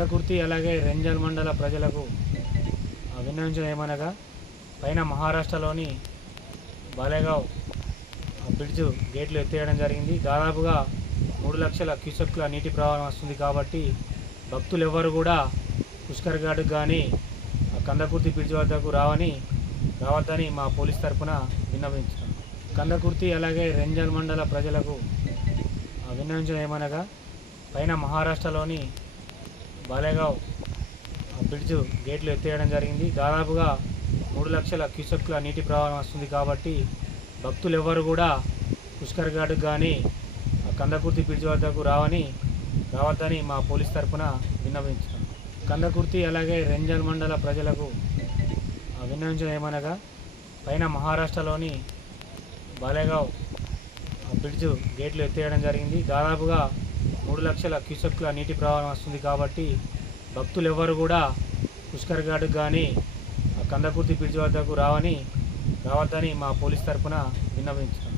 కందకుర్తి అలాగే రెంజల్ మండల ప్రజలకు విన్నవించడం ఏమనగా పైన మహారాష్ట్రలోని బాలేగావ్ బ్రిడ్జ్ గేట్లు ఎత్తేయడం జరిగింది. దాదాపుగా 3 లక్షల క్యూసెక్ల నీటి ప్రవాహం వస్తుంది కాబట్టి భక్తులు ఎవరు కూడా పుష్కర్ ఘాట్కు కానీ కందకుర్తి బ్రిడ్జ్ వద్దకు రావద్దని మా పోలీస్ తరఫున విన్నవించాం. కందకుర్తి అలాగే రెంజల్ మండల ప్రజలకు విన్నవించడం ఏమనగా పైన మహారాష్ట్రలోని బాలేగావ్ బ్రిడ్జ్ గేట్లు ఎత్తేయడం జరిగింది. దాదాపుగా 3 లక్షల క్యూసెక్ల నీటి ప్రవాహం వస్తుంది కాబట్టి భక్తులు ఎవరు కూడా పుష్కర్ ఘాట్కు కానీ కందకుర్తి బ్రిడ్జ్ వద్దకు రావద్దని మా పోలీస్ తరఫున విన్నవించాం. కందకుర్తి అలాగే రెంజల్ మండల ప్రజలకు విన్నవించడం ఏమనగా పైన మహారాష్ట్రలోని బాలేగావ్ బ్రిడ్జ్ గేట్లు ఎత్తేయడం జరిగింది. దాదాపుగా 3 లక్షల క్యూసెక్ల నీటి ప్రవాహం వస్తుంది కాబట్టి భక్తులు ఎవరు కూడా పుష్కర్ ఘాట్కు కానీ కందకుర్తి బ్రిడ్జ్ వద్దకు రావద్దని మా పోలీస్ తరఫున విన్నవించాం.